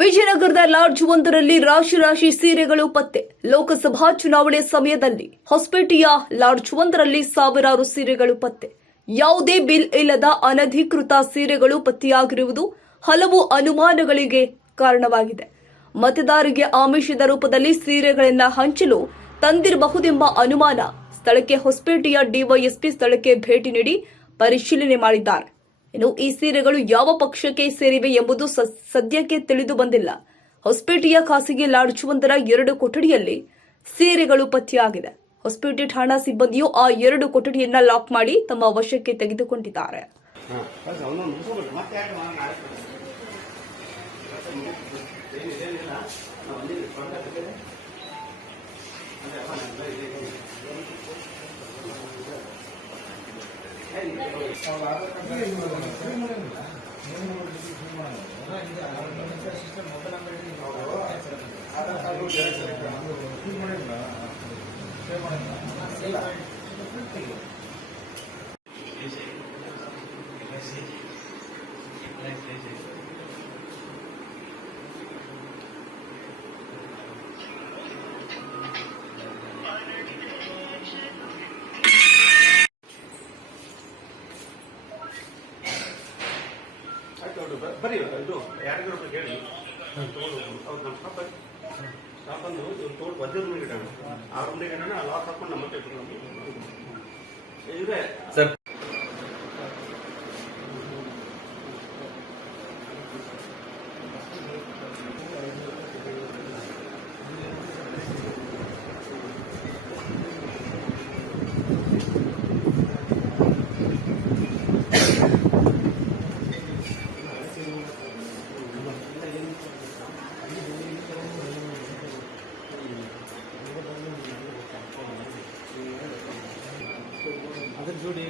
ವಿಜಯನಗರದ ಲಾಡ್ಜ್ ಒಂದರಲ್ಲಿ ರಾಶಿ ಸೀರೆಗಳು ಪತ್ತೆ. ಲೋಕಸಭಾ ಚುನಾವಣೆ ಸಮಯದಲ್ಲಿ ಹೊಸಪೇಟೆಯ ಲಾಡ್ಜ್ ಒಂದರಲ್ಲಿ ಸಾವಿರಾರು ಸೀರೆಗಳು ಪತ್ತೆ. ಯಾವುದೇ ಬಿಲ್ ಇಲ್ಲದ ಅನಧಿಕೃತ ಸೀರೆಗಳು ಪತ್ತೆಯಾಗಿರುವುದು ಹಲವು ಅನುಮಾನಗಳಿಗೆ ಕಾರಣವಾಗಿದೆ. ಮತದಾರರಿಗೆ ಆಮಿಷದ ರೂಪದಲ್ಲಿ ಸೀರೆಗಳನ್ನು ಹಂಚಲು ತಂದಿರಬಹುದೆಂಬ ಅನುಮಾನ. ಸ್ಥಳಕ್ಕೆ ಹೊಸಪೇಟೆಯ ಡಿವೈಎಸ್ಪಿ ಸ್ಥಳಕ್ಕೆ ಭೇಟಿ ನೀಡಿ ಪರಿಶೀಲನೆ ಮಾಡಿದ್ದಾರೆ. ಇನ್ನು ಈ ಸೀರೆಗಳು ಯಾವ ಪಕ್ಷಕ್ಕೆ ಸೇರಿವೆ ಎಂಬುದು ಸದ್ಯಕ್ಕೆ ತಿಳಿದು ಬಂದಿಲ್ಲ. ಹೊಸಪೇಟೆಯ ಖಾಸಗಿ ಲಾಡ್ಜ್ ಒಂದರ 2 ಕೊಠಡಿಯಲ್ಲಿ ಸೀರೆಗಳು ಪತ್ತೆಯಾಗಿದೆ. ಹೊಸಪೇಟೆ ಠಾಣಾ ಸಿಬ್ಬಂದಿಯು ಆ 2 ಕೊಠಡಿಯನ್ನ ಲಾಕ್ ಮಾಡಿ ತಮ್ಮ ವಶಕ್ಕೆ ತೆಗೆದುಕೊಂಡಿದ್ದಾರೆ. ಬರೀ ಇದು ಯಾರಿಗೂ ಹೇಳಿ ತೋಡು ಅವ್ರು ನಮ್ಮ ಸ್ಟಾಪ್ ಬಂದು ತೋಡು ಬದ್ದ ಇಡೋಣ ಆ ರೂಮ್ಗೆ ಇಡೋಣ ಲಾಕ್ ಹಾಕೊಂಡು ನಮ್ಮ ಇದೆ ಸರ್. ಅದ್ರ ಜೋಡಿ